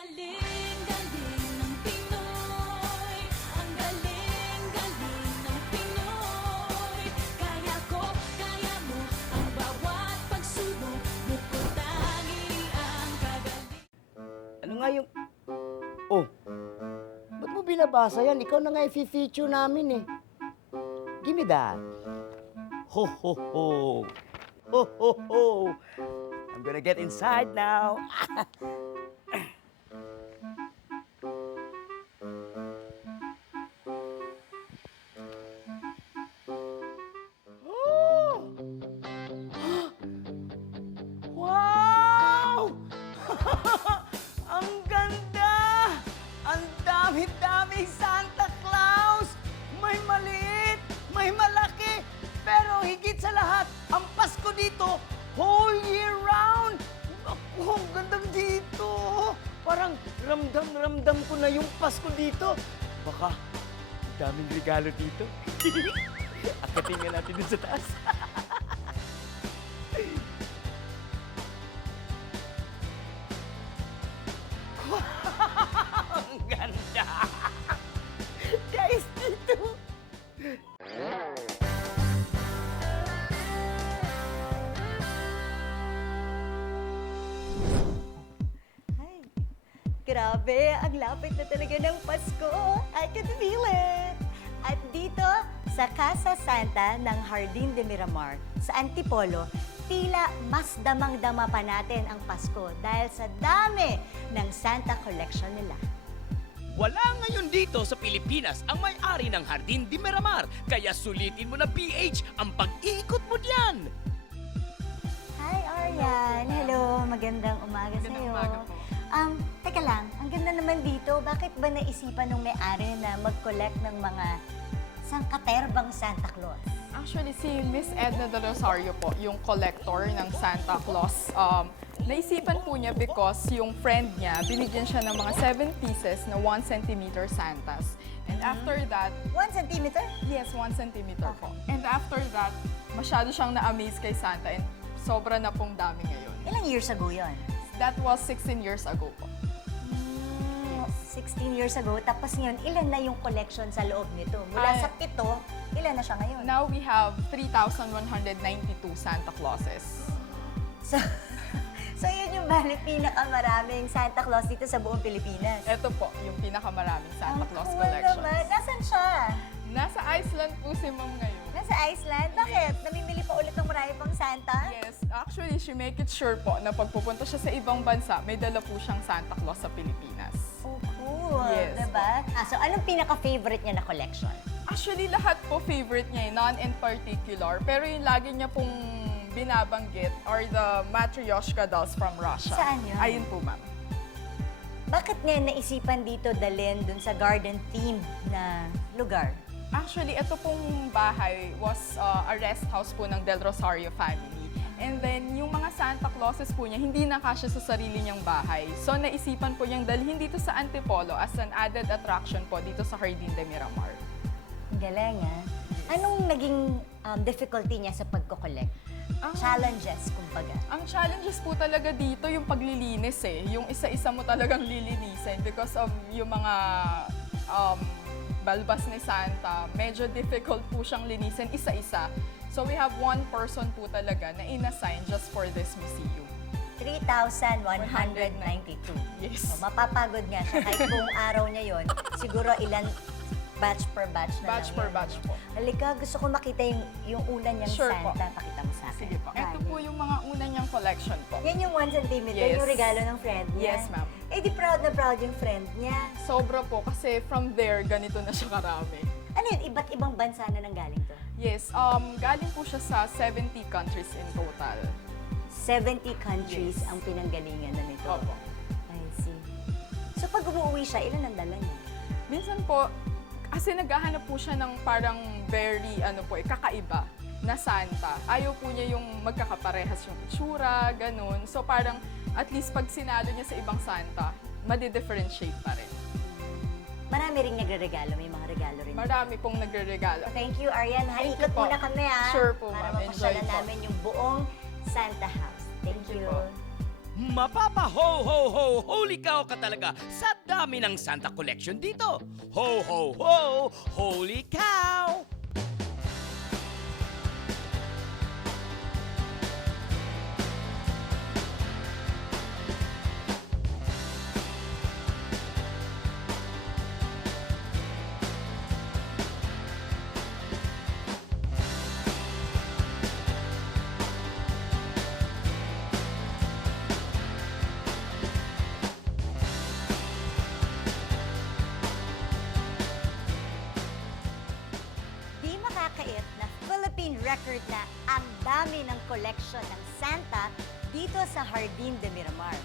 galing-galing ng Pinoy. Ang galing-galing ng Pinoy. Kaya ko, kaya mo, ang bawat pagsubok. Bukod tangi ang kagaling. Ano nga yung... Oh, ba't mo binabasa yan? Ikaw na nga i-feature namin eh. Give me that. Ho, ho, ho. Ho, ho, ho. I'm gonna get inside now. Oh! Wow! Ang ganda! Ang dami-dami Santa Claus! May maliit, may malaki, pero higit sa lahat, ang Pasko dito, whole year round! Ako, ang gandang dito! Parang ramdam-ramdam ko na yung Pasko dito. Baka, ang daming regalo dito. Akatin nga natin dun sa taas. Ang ganda! Guys, dito! Ay, grabe, ang lapit na talaga ng Pasko. I can feel it. At dito, sa Casa Santa ng Jardín de Miramar, sa Antipolo, tila mas damang-dama pa natin ang Pasko dahil sa dami ng Santa Collection nila. Wala ngayon dito sa Pilipinas ang may-ari ng Jardín de Miramar, kaya sulitin mo na PH ang pag-iikot mo diyan. Hi, Arian. Hello, magandang umaga sa'yo. Teka lang, ang ganda naman dito. Bakit ba naisipan ng may-ari na mag-collect ng mga sangkaterbang Santa Claus? Actually, si Miss Edna De Rosario po, yung collector ng Santa Claus. Naisipan po niya because yung friend niya, binigyan siya ng mga 7 pieces na 1 centimeter Santas. And after that, 1 centimeter? yes, 1 centimeter po. And after that, masyado siyang na-amaze kay Santa and sobra na pong dami ngayon. Ilang years ago yon? That was 16 years ago po. 16 years ago. Tapos ngayon, ilan na yung collection sa loob nito? Mula Ay. sa 7, ilan na siya ngayon? Now we have 3,192 Santa Clauses. So, so yun yung bali pinakamaraming Santa Claus dito sa buong Pilipinas. Ito po, yung pinakamaraming Santa Claus Ang cool collection. naman. Nasaan siya? Nasa Iceland po si Ma'am ngayon. Nasa Iceland? Bakit? Namimili pa ulit ng marami pang Santa? Yes, actually, she make it sure po na pag pupunta siya sa ibang bansa, may dala po siyang Santa Claus sa Pilipinas. Oh, cool. Yes. Diba? So anong pinaka-favorite niya na collection? Actually, lahat po favorite niya, none in particular. Pero yung lagi niya pong binabanggit are the Matryoshka dolls from Russia. Saan yun? Ayun po, ma'am. Bakit niya naisipan dito dalhin dun sa garden theme na lugar? Actually, ito pong bahay was a rest house po ng Del Rosario family. And then, yung mga Santa Clauses po niya, hindi na kasya sa sarili niyang bahay. So, naisipan po niyang dalhin dito sa Antipolo as an added attraction po dito sa Jardín de Miramar. Galing, ah. Anong naging difficulty niya sa pagko-collect? Challenges, kumbaga. Ang challenges po talaga dito yung paglilinis eh. Yung isa-isa mo talagang lilinisin because of yung mga balbas ni Santa. Medyo difficult po siyang linisin isa-isa. So we have one person po talaga na inassign just for this museum. 3,192. Yes. So, mapapagod nga siya kahit buong araw niya yon. Siguro ilan batch per batch na Batch lang per yun. batch po. Halika, gusto ko makita yung una niyang Sure po. Santa. Pakita mo sa akin. Sige po. Ito po yung mga una niyang collection po. Yan yung 1 centimeter, Yes. yung regalo ng friend niya. Yes, ma'am. Eh, di proud na proud yung friend niya. Sobra po kasi from there, ganito na siya karami. Ano yun? Iba't ibang bansa na nanggaling to? Yes, galing po siya sa 70 countries in total. 70 countries Yes. ang pinanggalingan na nito. Opo. I see. So pag umuwi siya, ilan ang dala niya? Minsan po, kasi naghahanap po siya ng parang very, kakaiba na Santa. Ayaw po niya yung magkakaparehas yung itsura, ganun. So parang, at least pag sinalo niya sa ibang Santa, madi-differentiate pa rin. Marami ring nagre-regalo, may mga regalo rin. Marami pong nagre-regalo. Thank you, Arian. Thank Ikot you po. muna kami, ha? Sure po, Para ma'am. Enjoy mapasyalan po. namin yung buong Santa House. Thank Thank you you. po. Holy cow ka talaga sa dami ng Santa Collection dito. Holy cow! Di makakait na Philippine record na ang dami ng collection ng Santa dito sa Jardín de Miramar.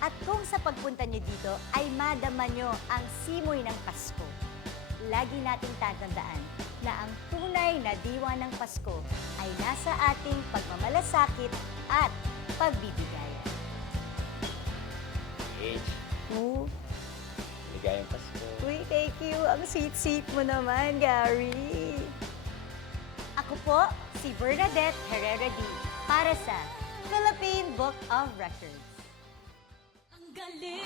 At kung sa pagpunta nyo dito ay madama nyo ang simoy ng Pasko, lagi nating tatandaan na ang tunay na diwa ng Pasko ay nasa ating pagmamalasakit at pagbibigayan. Age, Ooh, ligayang Pasko. uy, thank you. Ang sweet-sweet mo naman, Gary. Ako po, si Bernadette Herrera D. para sa Philippine Book of Records. Ang galing